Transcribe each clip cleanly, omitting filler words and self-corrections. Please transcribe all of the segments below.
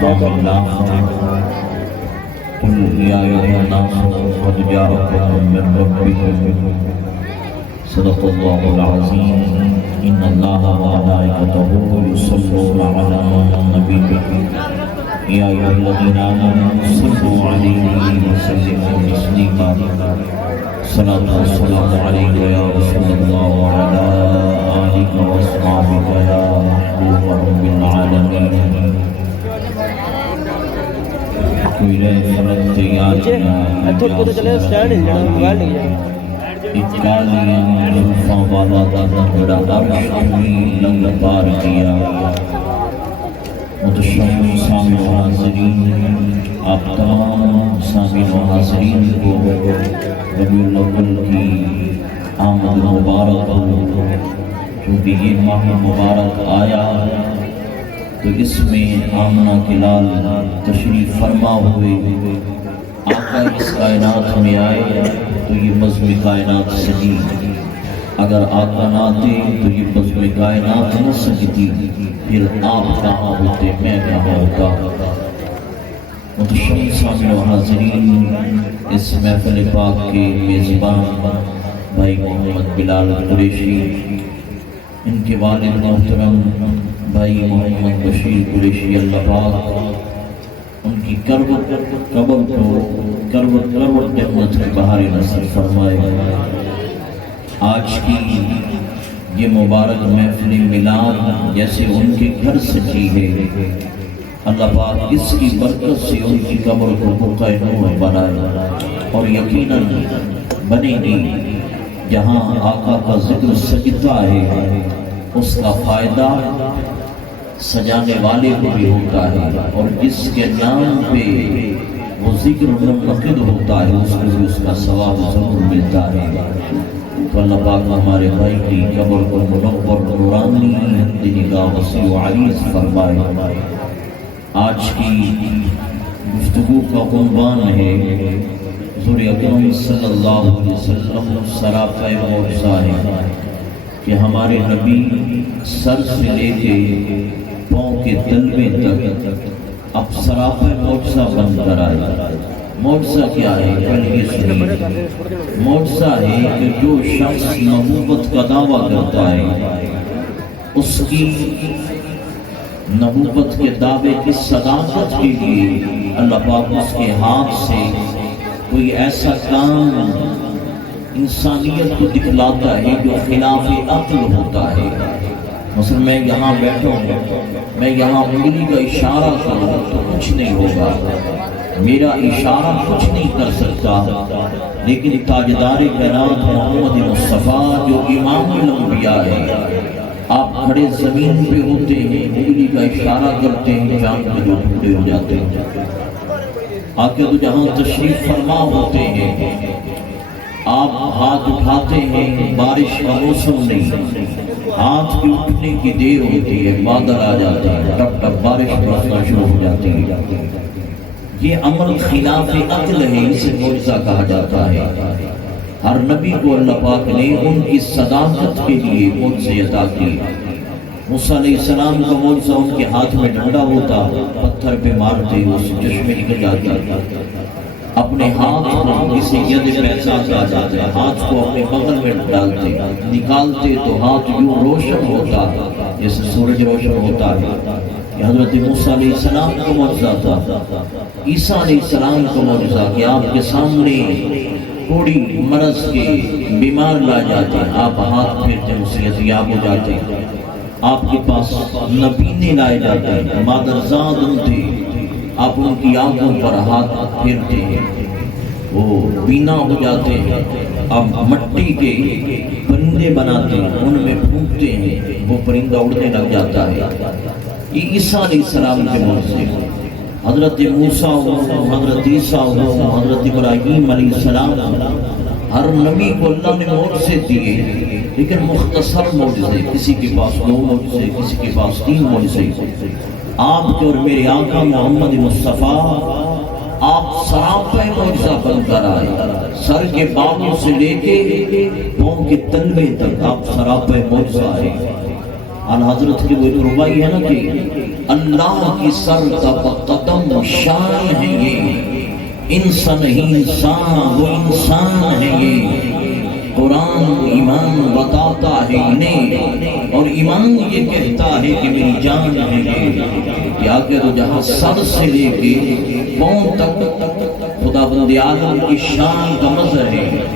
مقام اللہ قل یا ایھا الناس قد جاءکم من ربکم صدق اللہ العظیم ان اللہ وملائکتہ یصلون علی النبی یا ایھا الذین آمنوا صلوا علیہ وسلموا تسلیما صلاۃ والسلام علیک یا رسول اللہ وعلی آلک واصحابک یا محبوب رب العالمین۔ کوئی رہ فرد تیار اکالیاں جلفاں والا دنگڑا عرش امی لنگ پار کیا۔ متشم سامع و حاضرین، آپ تمام سامع و حاضرین کو ربیع الاول کی آمد مبارک ہو۔ چونکہ یہ ماہ مبارک آیا تو اس میں آمنہ کے لال تشریف فرما ہوئے، آقا اس کائنات میں آئے تو یہ بزم کائنات سجی، اگر آقا نہ آتے تو یہ بزم کائنات نہ سجتی، پھر آپ کہاں ہوتے، میں کہاں ہوتا۔ متشم سامع و حاضرین، اس محفل پاک کے میزبان بھائی محمد بلال قریشی، ان کے والد محترم بھائی محمد بشیر قریشی، اللہ پاک ان کی کروٹ قبر کو کروٹ نعمت کی بہار نصیب فرمائے۔ آج کی یہ مبارک محفل میلاد جیسے ان کے گھر سجی ہے، اللہ پاک اس کی برکت سے ان کی قبر کو بقع نور بنائے، اور یقیناً بنے گی۔ جہاں آقا کا ذکر سجتا ہے اس کا فائدہ سجانے والے کو بھی ہوتا ہے، اور جس کے نام پہ وہ ذکر منعقد ہوتا ہے اس کو بھی اس کا ثواب ضرور ملتا ہے۔ تو اللہ پاک ہمارے بھائی کی قبر کو منور نورانی نگاہ وسیع و عریض فرمائے۔ آج کی گفتگو کا عنوان ہے حضور اکرم صلی اللہ علیہ وسلم سراپہ معجزہ ہے، کہ ہمارے نبی سر سے لے کے پاؤں کے تلوے تک اب سراپہ معجزہ بن کر آئے۔ معجزہ کیا ہے؟ پہلے یہ سنیے، معجزہ ہے کہ جو شخص نبوت کا دعویٰ کرتا ہے اس کی نبوت کے دعوے کی صداقت کے لیے اللہ پاک اس کے ہاتھ سے کوئی ایسا کام انسانیت کو دکھلاتا ہے جو خلاف عقل ہوتا ہے۔ مثلا میں یہاں بیٹھا ہوں، میں یہاں انگلی کا اشارہ کروں تو کچھ نہیں ہوگا، میرا اشارہ کچھ نہیں کر سکتا، لیکن تاجدار کائنات محمد مصطفیٰ جو امام الانبیاء ہے، آپ کھڑے زمین پہ ہوتے ہیں، انگلی کا اشارہ کرتے ہیں، چاند میں جو ٹکڑے ہو جاتے ہیں۔ آقا تو جہاں تشریف فرما ہوتے ہیں، آپ ہاتھ اٹھاتے ہیں، بارش کا موسم نہیں، ہاتھ کی اٹھنے کی دیر ہوتی ہے، بادل آ جاتے ہیں، ٹپ ٹپ بارش برسنا شروع ہو جاتی ہے۔ یہ عمل خلاف عقل ہے، اسے معجزہ کہا جاتا ہے۔ ہر نبی کو اللہ پاک نے ان کی صداقت کے لیے معجزے عطا کی۔ موسیٰ علیہ السلام کا معجزہ ان کے ہاتھ میں ڈنڈا ہوتا، پتھر پہ مارتے اس چشمے نکل جاتا، اپنے ہاتھ کو کسی ید پیسہ کہا جاتا ہے، ہاتھ کو اپنے بغل میں ڈالتے، نکالتے تو ہاتھ یوں روشن ہوتا جیسے سورج روشن ہوتا ہے۔ یہ حضرت موسیٰ علیہ السلام کا معجزہ تھا۔ عیسیٰ علیہ السلام کا معجزہ کہ آپ کے سامنے کوڑی مرض کے بیمار لا جاتے، آپ ہاتھ پھیرتے ہیں، صحتیاب ہو جاتے۔ آپ کے پاس نبینے لائے جاتے ہیں، مادرزاد تھے، آپ ان کی آنکھوں پر ہاتھ پھیرتے ہیں، وہ بینا ہو جاتے ہیں۔ اب مٹی کے پرندے بناتے ہیں، ان میں پھونکتے ہیں، وہ پرندہ اڑنے لگ جاتا ہے۔ یہ عیسیٰ علیہ السلام کے معجزے۔ حضرت موسیٰ ہو، حضرت عیسیٰ ہو، حضرت ابراہیم علیہ السلام، ہر نبی کو اللہ نے معجزے دیے، لیکن مختصر معجزے، کسی کے پاس 2 معجزے، کسی کے پاس 3 معجزے۔ آپ کے اور میرے آقا محمد مصطفیٰ آپ سراپہ معجزہ بن کر آئے، سر کے بالوں سے لے کے پاؤں کے تلوے تک آپ سراپہ معجزہ آئے۔ آن حضرت کی وہ ربائی ہے نا کہ اللہ کی سر تب قدم شان ہے یہ، انسان ہی انسان وہ انسان ہے یہ، قرآن ایمان بتاتا ہے انہیں اور ایمان یہ کہتا ہے کہ میری جان ہے یہ، کہ آگے تو جہاں سر سے لے کے پاؤں تک خدا بند عالم کی شان کا مظہر ہے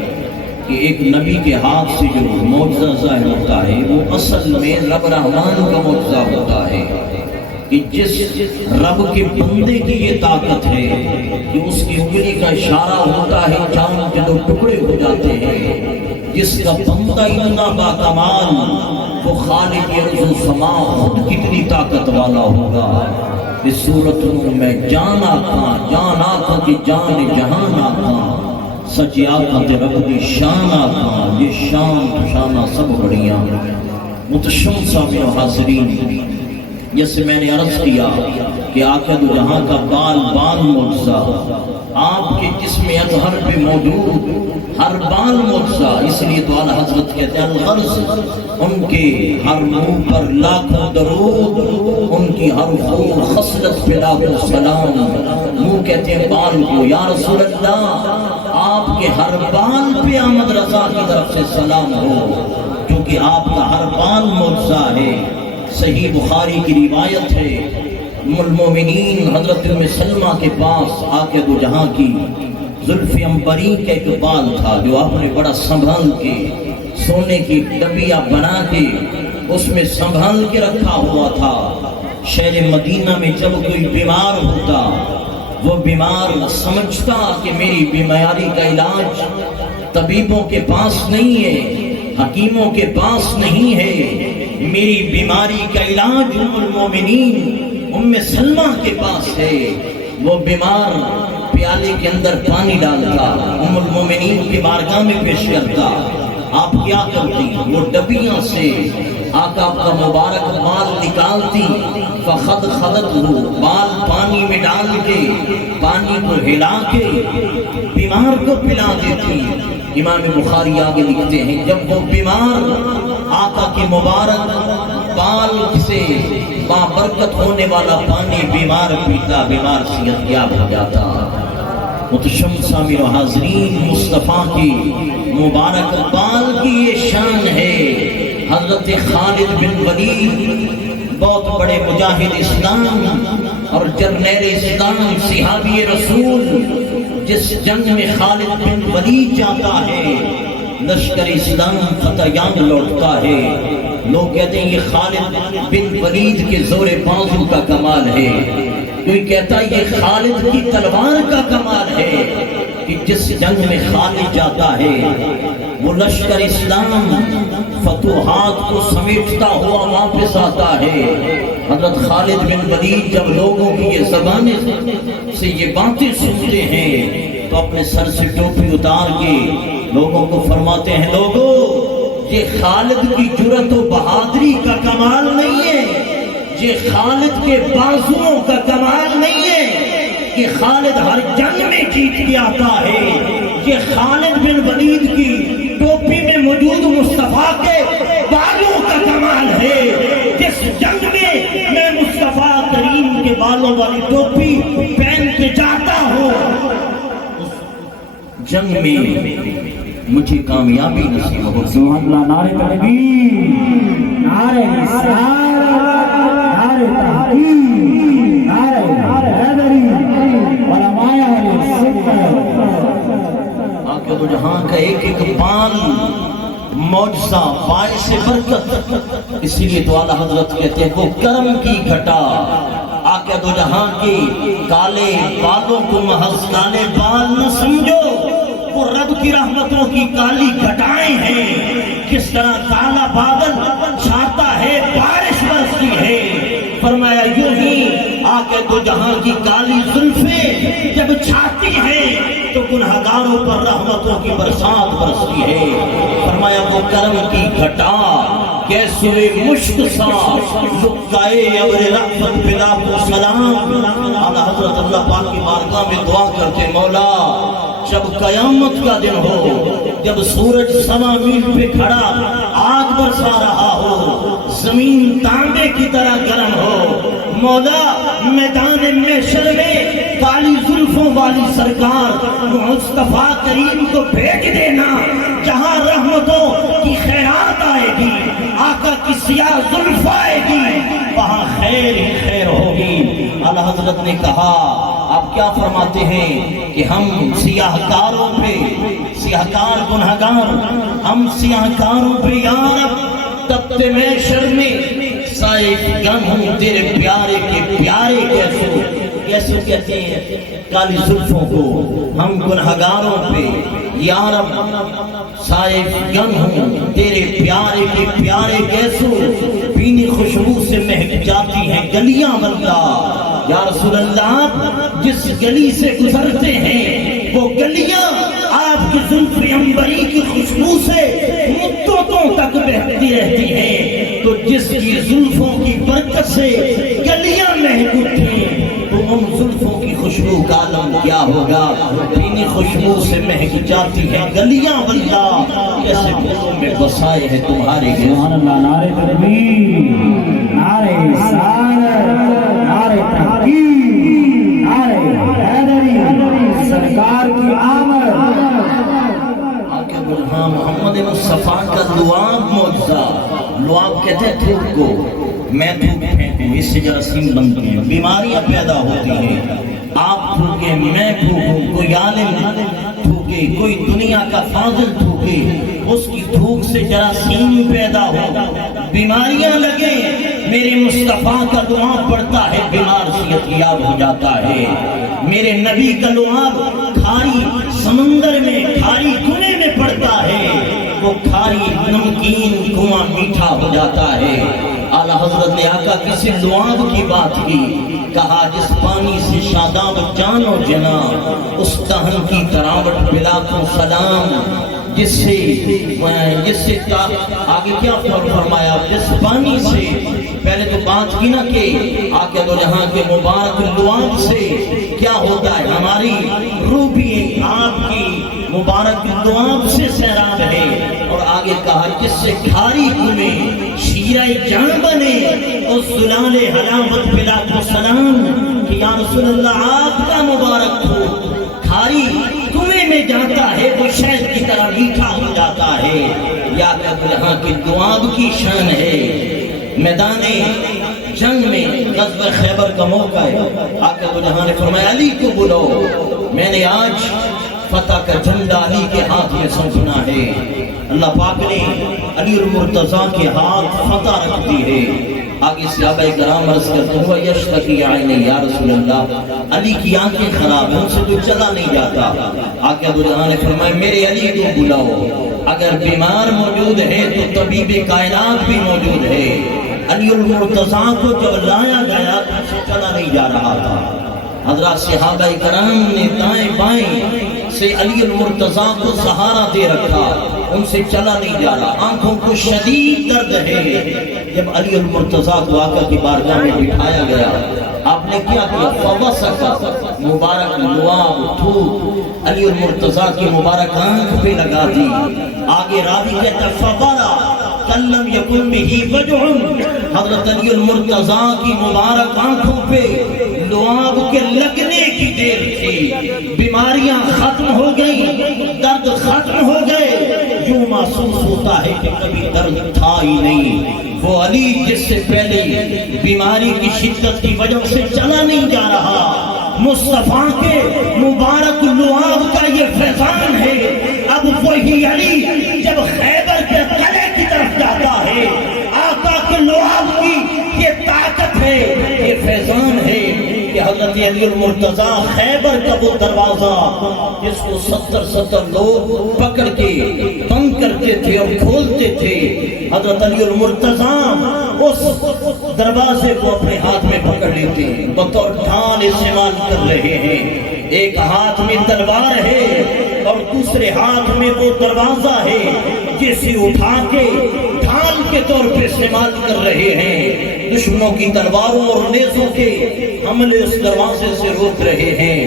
کہ ایک نبی کے ہاتھ سے جو معجزہ ظاہر ہوتا ہے وہ اصل میں رب رحمان کا معجزہ ہوتا ہے، کہ جس رب کے بندے کی یہ طاقت ہے کہ اس کی انگلی کا اشارہ ہوتا ہے چاند کے دو ٹکڑے ہو جاتے ہیں، جس کا بندہ اتنا باکمال وہ خالق ارض و سما خود کتنی طاقت والا ہوگا۔ اس صورت میں جان آقا کی جان جہان آقا سچی آقا تے رب دی شان آقا، یہ شان تو شانہ سب بڑیاں متشم صاحب و حاضرین، جیسے میں نے عرض کیا کہ آقا دو جہاں کا بال معجزہ، آپ کے جسم اطہر پہ موجود ہر بال معجزہ، اس لیے تو اعلیٰ حضرت کہتے ہیں الغرض، ان کے ہر منہ پر لاکھوں درود، ان کی ہر خون خصلت پہ لاکھوں سلام، منہ کہتے ہیں بال کو یا رسول اللہ آپ کے ہر بال پہ آمد رضا کی طرف سے سلام ہو، کیونکہ آپ کا ہر بال معجزہ ہے۔ صحیح بخاری کی روایت ہے، ام المومنین حضرت ام سلمہ کے پاس آ کے دو جہاں کی زلف عنبری کا ایک بال تھا جو آپ نے بڑا سنبھال کے سونے کی ڈبیا بنا کے اس میں سنبھال کے رکھا ہوا تھا۔ شہر مدینہ میں جب کوئی بیمار ہوتا وہ بیمار سمجھتا کہ میری بیماری کا علاج طبیبوں کے پاس نہیں ہے، حکیموں کے پاس نہیں ہے، میری بیماری کا علاج ام المومنین ام سلمہ کے پاس ہے۔ وہ بیمار پیالے کے اندر پانی ڈالتا، ام المومنین کی بارگاہ میں پیش کرتا، آپ کیا کرتی؟ وہ ڈبیاں سے آقا کا مبارک بال نکالتی، فخد خدت ہو، بال پانی میں ڈال کے پانی کو ہلا کے بیمار کو پلا دیتی۔ امام بخاری آگے لکھتے ہیں جب وہ بیمار آقا کی مبارک بال سے بابرکت ہونے والا پانی بیمار پیتا، بیمار صحت یاب ہو جاتا۔ متشم سامع و حاضرین، مصطفیٰ کی مبارک بال کی یہ شان ہے۔ حضرت خالد بن ولید بہت بڑے مجاہد اسلام اور جرنیل اسلام، صحابی رسول، جس جنگ میں خالد بن ولید جاتا ہے لشکر اسلام فتح یاب لوٹتا ہے، لوگ کہتے ہیں یہ خالد بن ولید کے زور بازو کا کمال ہے، کوئی کہتا ہے یہ خالد کی تلوار کا کمال ہے کہ جس جنگ میں خالد جاتا ہے وہ لشکر اسلام فتوحات کو سمیٹتا ہوا واپس آتا ہے۔ حضرت خالد بن ولید جب لوگوں کی یہ زبانیں سے یہ باتیں سنتے ہیں تو اپنے سر سے ٹوپی اتار کے لوگوں کو فرماتے ہیں، لوگوں یہ خالد کی جرأت و بہادری کا کمال نہیں ہے، یہ خالد کے بازوؤں کا کمال نہیں ہے، یہ خالد ہر جنگ میں جیت کے آتا ہے، یہ خالد بن ولید کی ٹوپی میں موجود مصطفیٰ کے بالوں کا کمال ہے۔ جس جنگ میں مصطفیٰ کریم کے بالوں والی ٹوپی پہن کے جاتا ہوں اس جنگ میں مجھے کامیابی نصیب ہو۔ سبحان اللہ، نعرہ تکبیر، نعرہ رسالت، نعرہ تحقیق، نعرہ حیدری، علماء اہل سنت۔ آقا دو جہاں کا ایک ایک بال معجزہ، باعث برکت، اسی لیے تو اعلیٰ حضرت کہتے ہیں وہ کرم کی گھٹا۔ آقا دو جہاں کے کالے بالوں کو محض کالے بال نہ سمجھو، وہ رب کی رحمتوں کی کالی گھٹائیں ہیں۔ کس طرح کالا بادل چھاتا ہے بارش برستی ہے، فرمایا یوں ہی آقا دو جہاں کی کالی زلفیں جب چھاتی ہیں تو گنہگاروں پر رحمتوں کی برسات برستی ہے۔ فرمایا وہ کرم کی گھٹا کیسوے مشک سا لکائے ابر رحمت بلا کو سلام. اعلیٰ حضرت اللہ پاک کی بارگاہ میں دعا کرتے مولا جب قیامت کا دن ہو، جب سورج سوا میل پہ کھڑا آگ برسا رہا ہو، زمین تانبے کی طرح گرم ہو، مولا میدان محشر میں کالی زلفوں والی سرکار مصطفیٰ کریم کو بھیج دینا جہاں رحمتوں کی خیرات آئے گی، آقا کی سیاہ زلف آئے گی، وہاں خیر ہی خیر ہوگی. اعلیٰ حضرت نے کہا آپ کیا فرماتے ہیں کہ ہم سیاہ کاروں پہ، سیاہ کار گنہگار، ہم سیاہ کاروں پہ یا رب تپتے محشر میں سائے گم ہوں تیرے پیارے کے پیارے. کیسو کہتے ہیں کالی زلفوں کو ہم گنہگاروں پہ یا رب سائے گم ہوں تیرے پیارے کے پیارے. کیسو بینی خوشبو سے مہک جاتی ہیں گلیاں واللہ. یا رسول اللہ جس گلی سے گزرتے ہیں وہ گلیاں آپ کی زلف عنبری کی خوشبو سے مدتوں تک بہتی رہتی ہیں. تو جس کی زلفوں کی برکت سے گلیاں مہک اٹھیں تو ان زلفوں کی خوشبو کا عالم کیا ہوگا. بینی خوشبو سے مہک جاتی ہیں گلیاں واللہ، کیسے دلوں میں بسائے ہیں تمہارے. سبحان اللہ. نعرہ تکبیر، نعرہ رسالت، نعرہ تحقیق، نعرہ حیدری، سرکار کی آمد. آقا برہاں محمد مصطفیٰ کا لعاب معجزہ. لعاب کہتے ہیں تھوک کو، میں تھوک پھینکوں اس سے جراثیم بنتے ہیں، بیماریاں پیدا ہوتی ہیں. آپ تھوکیں، میں تھوکوں، کوئی عالم تھوکے، کوئی دنیا کا فاضل تھوکے، اس کی تھوک سے جراثیم پیدا ہو، بیماریاں لگیں. میرے مصطفیٰ کا لعاب پڑتا ہے بیمار صحت یاب ہو جاتا ہے. میرے نبی کا لعاب کھاری سمندر میں، کھاری کنویں میں پڑتا ہے، وہ کھاری نمکین کنواں میٹھا ہو جاتا ہے. اعلیٰ حضرت نے آقا کسی لعاب کی بات کی، کہا جس پانی سے شاداب جان و جنا، اس دہن کی تراوٹ بلا کو سلام. جس سے آگے کیا فرمایا، جس پانی سے پہلے تو بات کی نا کہ آقا دو جہاں کے مبارک لعاب سے کیا ہوتا ہے، ہماری روح بھی آپ کی مبارک لعاب سے سیراب ہے. اور آگے کہا جس سے کھاری کنویں شیرہ جان بنے، اس زلال حلاوت بلا کو سلام. کہ یا رسول اللہ آپ کا مبارک ہو کھاری کنویں میں جاتا ہے وہ شہد کی طرح میٹھا ہو جاتا ہے. یا یہاں کی لعاب کی شان ہے. میدان جنگ میں غزوہ خیبر کا موقع ہے، آقا جہاں نے فرمایا علی کو بلاؤ، میں نے آج فتح کا جھنڈا علی کے ہاتھ میں سونپنا ہے. اللہ پاک نے علی المرتضیٰ کے ہاتھ فتح رکھ دی ہے. آگے صحابہ کرام عرض کرتے ہوا یشتکی عینی یا رسول اللہ، علی کی آنکھیں خراب ہیں، ان سے تو چلا نہیں جاتا. آقا دو جہاں نے فرمایا میرے علی کو بلاؤ، اگر بیمار موجود ہے تو طبیب کائنات بھی موجود ہے. علی المرتضیٰ کو جب لایا گیا تو ان سے چلا نہیں جا رہا تھا. حضرات صحابہ کرام نے دائیں بائیں سے علی المرتضیٰ کو سہارا دے رکھا، ان سے چلا نہیں جا رہا، آنکھوں کو شدید درد ہے. جب علی المرتضیٰ کو آقا کی بارگاہ میں بٹھایا گیا، آپ نے کیا کیا، فوسکا مبارک لعاب تھوک علی المرتضیٰ کی مبارک آنکھ پہ لگا دی. آگے راوی کہتا فبرا کلم یکن بہی وجع، حضرت علی المرتضیٰ کی مبارک آنکھوں پہ لعاب کے لگنے کی دیر تھی، بیماریاں ختم ہو گئی، درد ختم ہو گئے. یوں محسوس ہوتا ہے کہ کبھی درد تھا ہی نہیں. وہ علی جس سے پہلے بیماری کی شدت کی وجہ سے چلا نہیں جا رہا، مصطفیٰ کے مبارک لعاب کا یہ فیضان ہے. اب وہی علی جب خیبر کے قلعے کی طرف جاتا ہے، آقا کے لعاب کی یہ طاقت ہے، یہ فیضان ہے کہ حضرت علی المرتضیٰ خیبر کا وہ دروازہ جس کو 70 لوگ پکڑ کے بند کرتے تھے اور کھولتے تھے، حضرت علی المرتضیٰ اس دروازے کو اپنے ہاتھ میں پکڑ لیتے ہیں، بطور ڈھال استعمال کر رہے ہیں. ایک ہاتھ میں تلوار ہے اور دوسرے ہاتھ میں وہ دروازہ ہے جسے اٹھا کے ڈھال کے طور پہ استعمال کر رہے ہیں، دشمنوں کی تلواروں اور نیزوں کے حملے اس دروازے سے روک رہے ہیں۔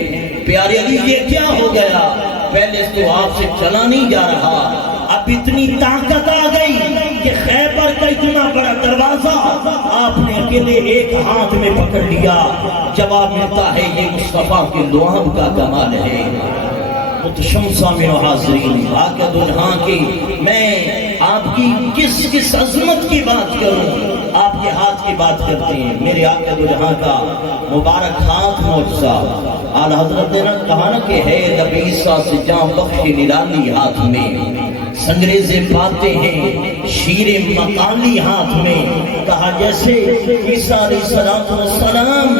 پیارے علی یہ کیا ہو گیا؟ پہلے تو آپ سے چلا نہیں جا رہا، اب اتنی طاقت آ گئی کہ خیبر کا اتنا بڑا دروازہ آپ نے اکیلے ایک ہاتھ میں پکڑ لیا۔ جواب ملتا ہے یہ مصطفیٰ کے لعاب کا کمال ہے۔ متشمسہ میں حاضرین، آقا دو جہاں کی میں آپ کی کس عظمت کی بات کروں؟ آپ کے ہاتھ کی بات کرتے ہیں۔ میرے آقا دو جہاں کا مبارک ہاتھ معجزہ، اعلیٰ حضرت نے کہا نا کہ ہے نبی عیسیٰ سے جاں بخش نرالی ہاتھ میں، سنگریزے پاتے ہیں شیر مقالی ہاتھ میں۔ کہا جیسے عیسیٰ علیہ السلام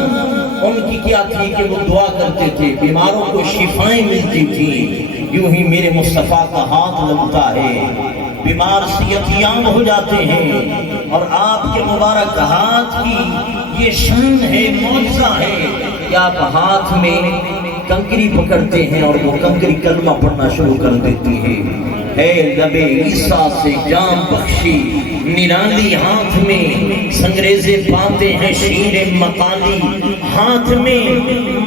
ان کی کیا تھی کہ وہ دعا کرتے تھے، بیماروں کو شفائیں ملتی تھی، یوں ہی میرے مصطفیٰ کا ہاتھ لگتا ہے، بیمار صحتیاب ہو جاتے ہیں۔ اور آپ کے مبارک ہاتھ کی یہ شان ہے، معجزہ ہے کہ آپ ہاتھ میں کنکری پکڑتے ہیں اور وہ کنکری کلمہ پڑھنا شروع کر دیتی ہے۔ اے نبی عیسیٰ سے جان بخشی نرالی ہاتھ میں، سنگریزے پاتے ہیں شیر مقالی ہاتھ میں،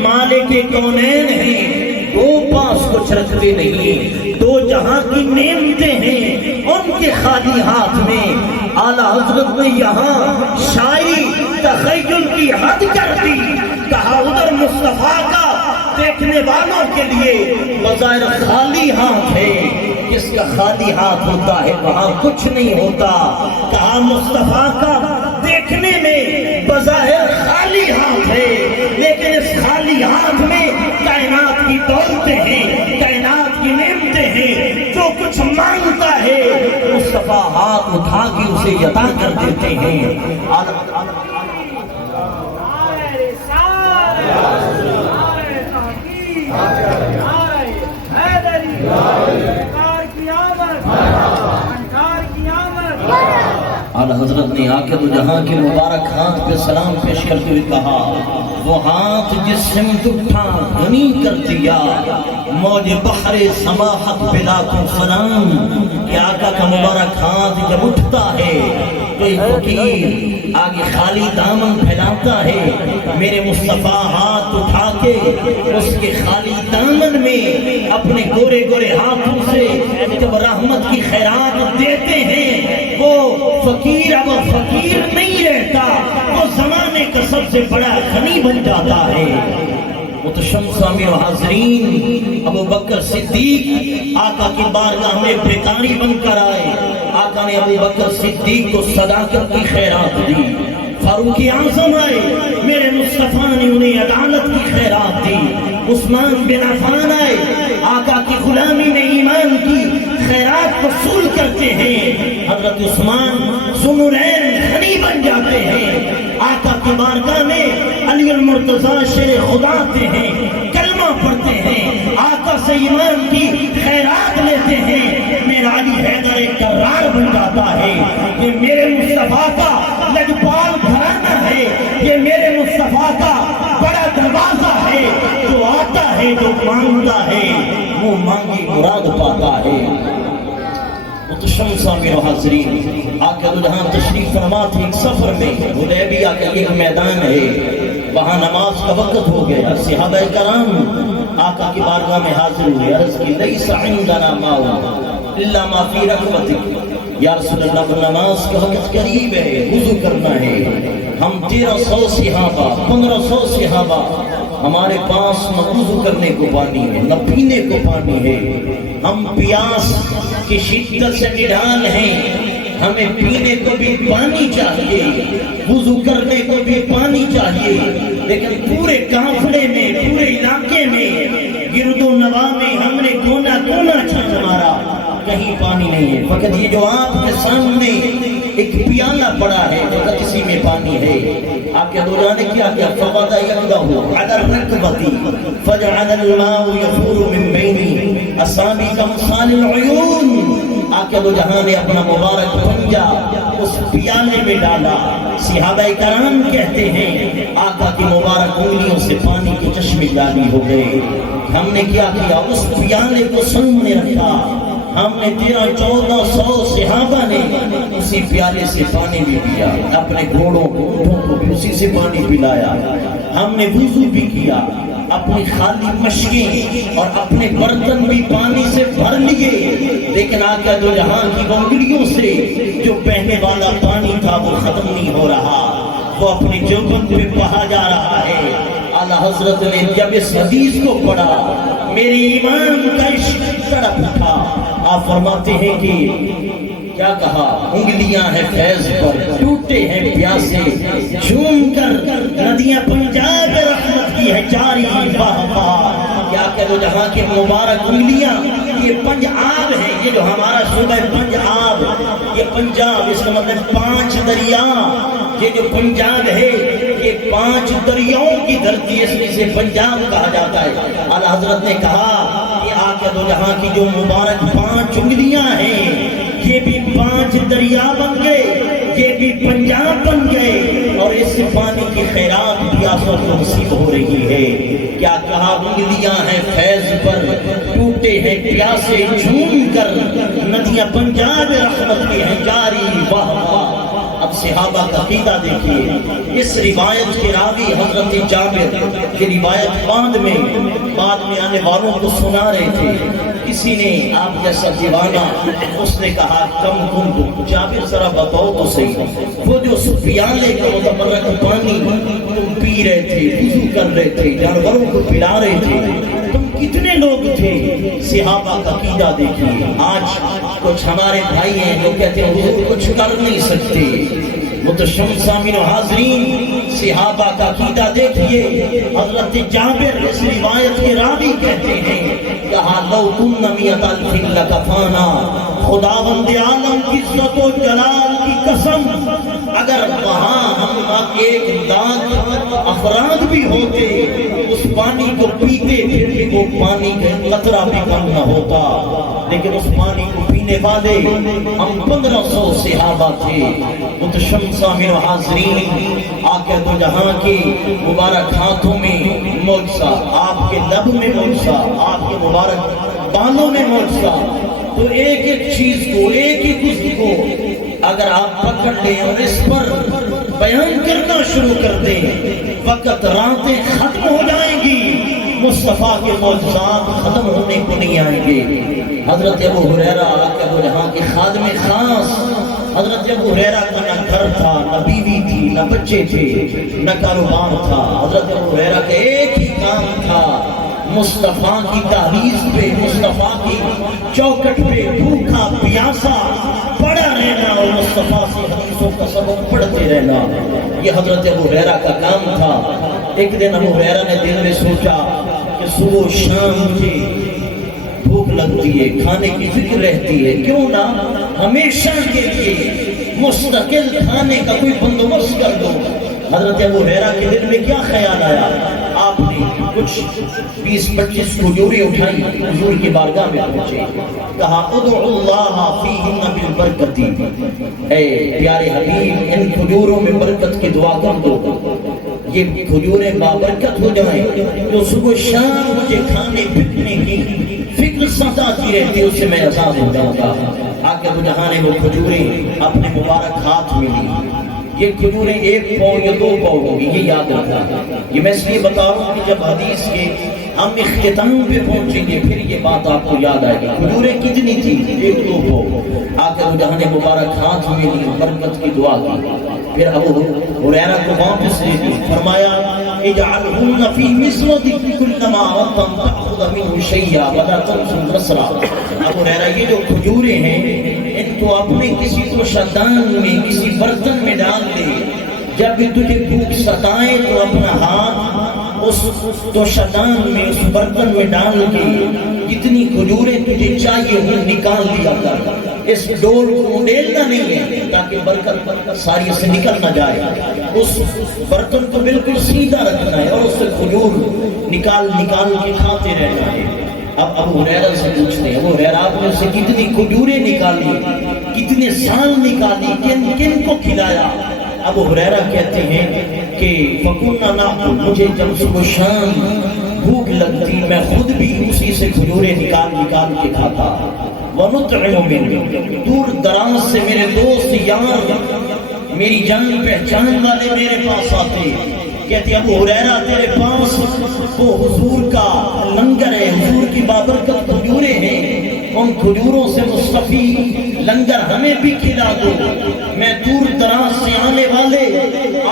مالک کونین ہیں، دو پاس کچھ رکھتے نہیں، دو جہاں کی نعمتیں ہیں ان کے خالی ہاتھ میں۔ اعلیٰ حضرت نے یہاں شاعری تخیل کی حد کر دی، کہا ادھر مصطفیٰ کا دیکھنے والوں کے لیے بظاہر خالی ہاتھ ہے، جس کا خالی ہاتھ ہوتا ہے وہاں کچھ نہیں ہوتا۔ کہا مصطفیٰ کا دیکھنے میں بظاہر خالی ہاتھ ہے، لیکن اس خالی ہاتھ میں کائنات کی دولتیں ہیں، کائنات کی نعمتیں ہیں، جو کچھ مانگتا ہے مصطفیٰ ہاتھ اٹھا کے اسے عطا کر دیتے ہیں۔ اعلیٰ حضرت نے آ کے تو جہاں کے مبارک ہاتھ پہ سلام پیش کرتے ہوئے کہا، وہ ہاتھ جس سمت اٹھا غنی کر دیا، موج بحر سماحت بلا تو سلام۔ کہ آقا کا مبارک ہاتھ جب اٹھتا ہے کوئی فقیر آگے خالی دامن پھیلاتا ہے، میرے مصطفیٰ ہاتھ اٹھا کے اس کے خالی دامن میں اپنے گورے گورے ہاتھوں سے جب رحمت کی خیرات دیتے ہیں، وہ فقیر اب فقیر نہیں رہتا، وہ زمانے کا سب سے بڑا غنی بن جاتا ہے۔ متشمسہ میں حاضرین، ابو بکر صدیق آقا کی بارگاہ میں بھکاری بن کر آئے، آقا نے ابو بکر صدیق کو صداقت کی خیرات دی۔ فاروق اعظم آئے، میرے مصطفیٰ نے انہیں عدالت کی خیرات دی۔ عثمان بن عفان آئے، آقا کی غلامی میں ایمان کی خیرات وصول کرتے ہیں۔ حضرت عثمان ذوالنورین غنی بن جاتے ہیں، آقا کی بارگاہ میں علی المرتضیٰ شیر خدا آتے ہیں، کلمہ پڑھتے ہیں، آقا سے ایمان کی خیرات لیتے ہیں۔ میرا علی حیدر ایک کرار بن جاتا ہے، یہ میرے مصطفیٰ کا لجپال گھرانہ ہے، یہ میرے مصطفیٰ کا بڑا دروازہ ہے، جو آتا ہے جو مانگتا ہے وہ مانگی مراد پاتا ہے۔ متشمسہ میں حاضرین، آقا دو جہاں تشریف فرما تھے ایک سفر میں، حدیبیہ کا ایک میدان ہے، وہاں نماز کا وقت ہو گیا، صحابہ کرام آقا کی بارگاہ میں حاضر ہوئے، عرض کی لیس عندنا ماء الا ما فی رکبتک، یا رسول اللہ نماز کا وقت قریب ہے، وضو کرنا ہے، ہم 1300 صحابہ 1500 صحابہ، ہمارے پاس نہ وضو کرنے کو پانی ہے نہ پینے کو پانی ہے، ہم پیاس کی شدت سے نڈال ہیں، ہمیں پینے کو بھی پانی چاہیے، وضو کرنے کو بھی پانی چاہیے، لیکن پورے قافلے میں پورے علاقے میں گرد و نواح میں ہم نے کونا کونا چھان مارا، کہیں پانی نہیں ہے، فقط یہ جو آپ کے سامنے ایک پیالہ پڑا ہے جو کسی میں پانی ہے۔ آپ کے دوران نے کیا کیا؟ فَقَدَ يَقْدَهُ عَلَى الرَّكْبَةِ فَجَعَلَ الْمَاءُ يَفُورُ مِن بَيْنِ أَصَابِعِ أَمْثَالِ الْعُيُونِ۔ آقا دو جہاں نے اپنا مبارک پنجہ اس پیالے میں ڈالا، صحابہ کرام کہتے ہیں آقا کی مبارک انگلیوں سے پانی کے چشمے جاری ہو گئے۔ ہم نے کیا کیا؟ اس پیالے کو سامنے رکھا، ہم نے 1300-1400 صحابہ نے اسی پیالے سے پانی بھی پیا، اپنے گھوڑوں اونٹوں کو بھی اسی سے پانی پلایا، ہم نے وضو بھی کیا، اپنی خالی مشکیں اور اپنے برتن بھی پانی سے بھر لیے، لیکن آقا دو جہاں کی انگلیوں سے جو بہنے والا پانی تھا وہ ختم نہیں ہو رہا، وہ اپنی جوبن پہ بہا جا رہا ہے۔ اعلیٰ حضرت نے جب اس حدیث کو پڑھا میری ایمان کا عشق تڑپ اٹھا۔ آپ فرماتے ہیں کہ کیا کہا، انگلیاں ہیں فیض پر ٹوٹے ہیں پیاسے، جھوم کر ندیاں پنجاب رحمت کی ہے جاری واہ واہ۔ کیا کہہ دو جہاں کی مبارک انگلیاں، یہ پنج آب ہے، یہ جو ہمارا صوبہ پنج آب، یہ پنجاب، اس کا مطلب 5 دریا، یہ جو پنجاب ہے یہ 5 دریاؤں کی دھرتی ہے، اس میں سے پنجاب کہا جاتا ہے۔ اعلیٰ حضرت نے کہا کہ آقا دو جہاں کی جو مبارک 5 انگلیاں ہیں یہ بھی 5 دریا بن گئے، یہ بھی پنجاب بن گئے، اور اس سے پانی کی خیرات بھی آسمان کو نصیب ہو رہی ہے۔ کیا کہا، انگلیاں ہیں فیض پر ٹوٹے ہیں پیاسے، جھوم کر ندیاں پنجاب رحمت کی ہیں جاری واہ واہ۔ اب صحابہ کا عقیدہ دیکھیے، اس روایت کے راوی حضرت جابر، یہ روایت بعد میں آنے والوں کو سنا رہے تھے۔ کسی نے آپ جیسا دیوانہ، اس نے کہا کم کن جابر ذرا بتاؤ تو صحیح، وہ جو پیالے کا متبرک پانی تم پی رہے تھے، وضو کر رہے تھے، جانوروں کو پلا رہے تھے، تم کتنے لوگ تھے؟ صحابہ کا عقیدہ دیکھیے۔ آج کچھ ہمارے بھائی ہیں جو کہتے ہیں حضور کچھ کر نہیں سکتے۔ متشم سامعین و حاضرین، صحابہ کا عقیدہ دیکھیے۔ حضرت جابر اس روایت کے راوی کہتے ہیں کہا لو کن میت الف لکفانا، خداوند عالم کی عزت و جلال کی قسم، اگر وہاں ہم ایک لاکھ افراد بھی ہوتے اس پانی کو پیتے پھر بھی وہ پانی کا قطرہ بھی کم نہ ہوتا، لیکن اس پانی کو پینے والے ہم 1500 صحابہ تھے۔ متشم سامعین و حاضرین، آقا دو جہاں کے مبارک ہاتھوں میں معجزہ، آپ کے لب میں معجزہ، آپ کے مبارک بالوں میں معجزہ، تو ایک ایک چیز کو، ایک ایک چیز کو اگر آپ پکڑ لیں اور اس پر بیان کرنا شروع کر دیں، وقت راتیں ختم ہو جائیں گی، مصطفیٰ کے معجزات ختم ہونے کو نہیں آئیں گے۔ حضرت ابو ہریرہ آقا دو جہاں کے خادم خاص، حضرت ابو ہریرہ کا نہ گھر تھا، نہ بیوی تھی، نہ بچے تھے، نہ کاروبار تھا۔ حضرت ابو ہریرہ کا ایک ہی کام تھا، مصطفیٰ کی دہلیز پہ، مصطفیٰ کی چوکٹ پہ بھوکا پیاسا پڑا رہنا اور مصطفیٰ سے حدیثوں کا سبق پڑھتے رہنا، یہ حضرت ابو ہریرہ کا کام تھا۔ ایک دن ابو ہریرہ نے دل میں سوچا کہ صبح و شام مجھے بھوک لگتی ہے، کھانے کی فکر رہتی ہے، کیوں نہ ہمیشہ کے لیے مستقل کھانے کا کوئی بندوبست کر دو۔ حضرت ابو ہریرہ کے دل میں کیا خیال آیا؟ آپ نے کچھ 20-25 کھجوریں اٹھائی، حضور کی بارگاہ میں پہنچے، کہا ادعو اللہ فیہن بالبرکت، اے پیارے حبیب ان کھجوروں میں برکت کی دعا کر دو، یہ کھجوریں بابرکت ہو جائیں، جو صبح شام مجھے کھانے پکنے کی فکر ستاتی رہتی ہے اس سے میں آزاد ہو جاؤں گا۔ آقا دو جہاں نے وہ کھجوریں اپنے مبارک ہاتھ میں لی، یہ کھجوریں 1 پاؤں یا 2 پاؤں ہوگی، یہ یاد رکھنا۔ یہ میں اس لیے بتا رہا ہوں کہ جب حدیث کے ہم اختتام پہ پہنچیں گے پھر یہ بات آپ کو یاد آئے گی۔ کھجوریں کتنی تھی؟ 1-2 پاؤں۔ آقا جہاں نے مبارک ہاتھ میں لی، برکت کی دعا کی، پھر ابو ہریرہ کو واپس لے دی، فرمایا اجعلہن فی مسودک کلما وطن تأخذ منہ شیئا ولا تنسوا نصرا۔ ابو ہریرہ یہ جو کھجوریں ہیں ان کو اپنے کسی توشدان میں، کسی برتن میں ڈال دے، جب بھی تجھے بھوک ستائے تو اپنا ہاتھ اس توشدان میں، اس برتن میں ڈال کے جتنی کھجوریں تجھے چاہیے وہ نکال دیا کر۔ اس ڈول کو اڈیلنا نہیں ہے تاکہ برکت ساری سے نکل نہ جائے، اس برتن کو بالکل سیدھا رکھنا ہے اور اس سے کھجور نکال کے کھاتے رہنا ہے۔ اب ابو ہریرہ سے پوچھتے ہیں ابو ہریرہ آپ نے اسے کتنی کھجوریں نکالی، کتنے سال نکالی، کن کو کھلایا؟ ابو ہریرہ کہتے ہیں کہ فَكُنَّا نَأْكُلُ، مجھے جب صبح شام بھوک لگتی میں خود بھی اسی سے کھجوریں نکال کے کھاتا۔ وَنُطْعِمُ مِنْهُ، دور دراز سے میرے دوست یار میری جان پہچان والے میرے پاس آتے، کہتے ابو ہریرہ تیرے پاس وہ حضور کا لنگر ہے، حضور کی بابرکت کھجوریں ہیں، ان کھجوروں سے مصطفی لنگر ہمیں بھی کھلا دو۔ میں دور دراز سے آنے والے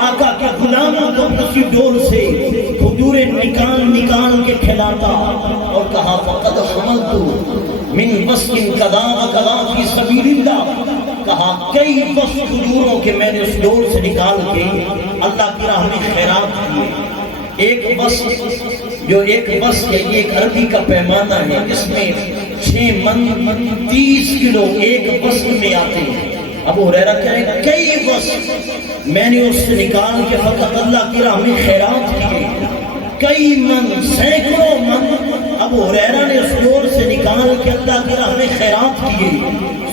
آقا کے غلاموں کو اسی ڈول سے کھجوریں نکال کے کھلاتا، اور کہا فقد حملت من وسق قضا وقضا فی سبیل اللہ، کہا کئی بس کھجوروں کے میں نے اس ڈول سے نکال کے اللہ کی راہ میں خیرات کیے۔ ایک بس جو ایک بس ہے، ایک عربی کا پیمانہ ہے، جس میں 6 من 30 کلو ایک بس میں آتے ہیں۔ ابو ہریرہ کہہ رہے کئی بس میں نے اس سے نکال کے فقط اللہ کی راہ میں خیرات کیے، کئی من سینکڑوں من ابو ہریرہ نے اس ڈول سے نکال کے اللہ کی راہ میں خیرات کیے،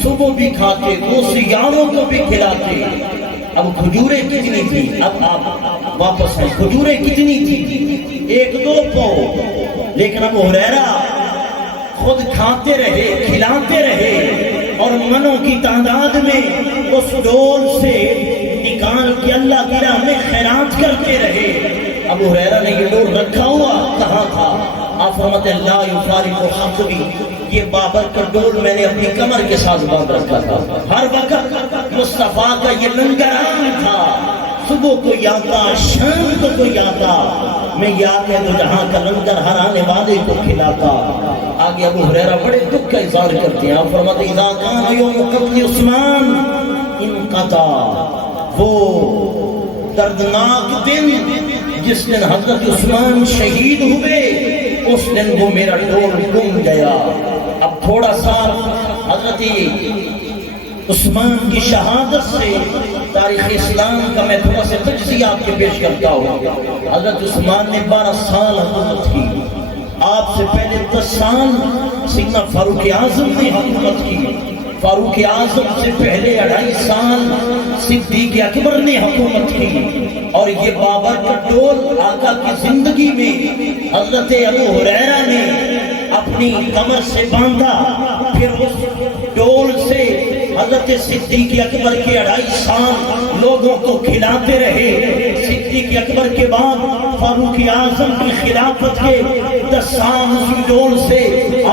صبح بھی کھاتے، دوسری یاروں کو بھی کھلاتے۔ اب کھجوریں کتنی تھی؟ اب آپ واپس ہیں، کھجوریں کتنی تھی؟ 1-2 پو، لیکن ابو ہریرہ خود کھاتے رہے، کھلاتے رہے، اور منوں کی تعداد میں اس ڈول سے نکال کے اللہ کی راہ میں خیرات کرتے رہے۔ ابو ہریرہ نے یہ ڈول رکھا ہوا کہاں تھا؟ آپ فرماتے ہیں لا یفارق حقبی، یہ بابر کا ڈول میں نے اپنی کمر کے ساتھ باندھ رکھا تھا، ہر وقت مصطفیٰ کا یہ لنگران تھا، صبح کو آتا، شام کو کوئی آتا، میں یاد ہے تو جہاں کا لنگر ہر آنے والے کو کھلاتا۔ آگے ابو ہریرہ بڑے دکھ کا اظہار کرتے ہیں، آپ فرماتے ہیں اذا کان یوم قتل عثمان انقطع، وہ دردناک دن جس دن حضرت عثمان شہید ہوئے، اس دن وہ میرا ڈول گم گیا۔ اب تھوڑا سا حضرت عثمان کی شہادت سے تاریخ اسلام کا میں تھوڑا سے تجزیہ آپ کے پیش کرتا ہوں۔ حضرت عثمان نے 12 سال حکومت کی، آپ سے پہلے 10 سال سیدنا فاروق اعظم نے حکومت کی، فاروق اعظم سے پہلے 2.5 سال صدیق اکبر نے حکومت کی، اور یہ بابر کا ڈول آقا کی زندگی میں حضرت ابو ہریرہ نے اپنی کمر سے باندھا، پھر اس ڈول سے حضرت صدیق اکبر کے 2.5 سال لوگوں کو کھلاتے رہے۔ صدیق اکبر کے بعد فاروق اعظم کی خلافت کے 10 سال اس ڈول سے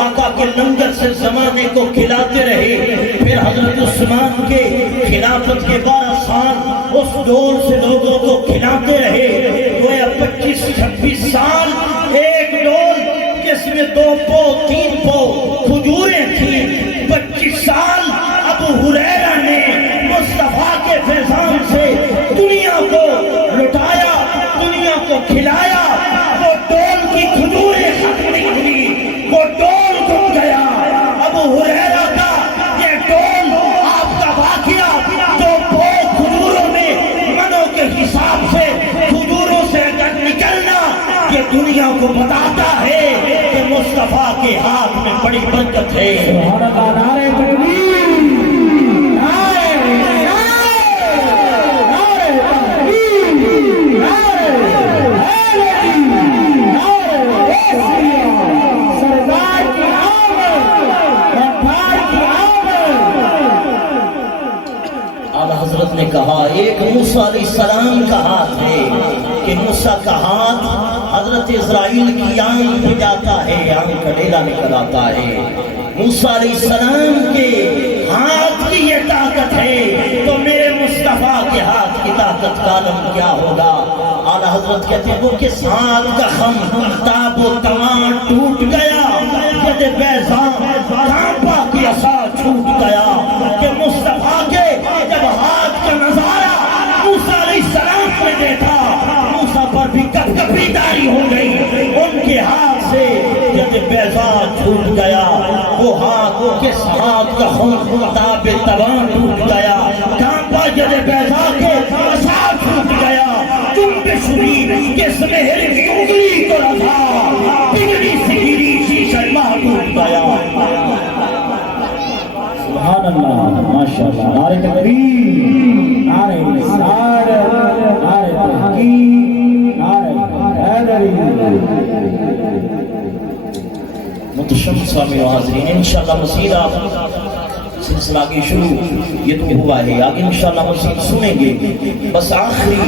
آقا کے لنگر سے زمانے کو کھلاتے رہے، پھر حضرت عثمان کے خلافت کے 12 سال اس ڈول سے لوگوں کو کھلاتے رہے۔ گویا 25-26 سال ایک ڈول جس میں 2 پو 3 پو کھجوریں تھیں، 25 سال ابو ہریرہ نے مصطفیٰ کے فیضان سے دنیا کو لٹایا، دنیا کو کھلایا۔ وہ ڈول کی کھجوریں ختم نہیں ہوئی، وہ ڈول گم گیا۔ ابو ہریرہ کا یہ ڈول آپ کا واقعہ 2 پو کھجوروں میں منوں کے حساب سے کھجوروں سے اگر نکلنا، یہ دنیا کو بتاتا ہے کہ مصطفیٰ کے ہاتھ میں بڑی برکت ہے۔ سبحان اللہ، نعرہ تکبیر، حضرت نے کہا ایک موسیٰ علیہ السلام کا ہاتھ ہے کہ موسیٰ کا ہاتھ حضرت اسرائیل کی آنکھ پہ جاتا ہے، آنکھ کا ڈیلا نکل آتا ہے۔ موسیٰ علیہ السلام کے ہاتھ کی یہ طاقت ہے تو میرے مصطفیٰ کے ہاتھ کی طاقت کا عالم کیا ہوگا؟ اعلیٰ حضرت کہتے ہیں وہ کس ہاتھ کا خم تاب و تمام ٹوٹ گیا، ید بیضا کانپا کی عصا چھوٹ گیا، کہ مصطفیٰ کے جب ہاتھ کا نظارہ موسیٰ علیہ السلام نے دیکھا، موسیٰ پر بھی کپ کپی داری ہو گئی، ان کے ہاتھ سے ید بیضا چھوٹ گیا۔ وہ ہاتھ کس ہاتھ کا خون تاب تمام ٹوٹ گیا، کانپا ید بیضا کے عصا چھوٹ گیا، جنبش ہوئی کس مہر کی انگلی کو رکھا، بگڑی سی گری شیشہ ماہ ٹوٹ گیا۔ سبحان اللہ، ماشاءاللہ، نعرہ تکبیر، نعرہ رسالت، نعرہ تحقیق، نعرہ حیدری۔ محتشم سامع و حاضرین انشاءاللہ مزید آپ سلسلہ آگے شروع یہ تو ہوا ہے، آگے انشاءاللہ مزید سنیں گے، بس آخری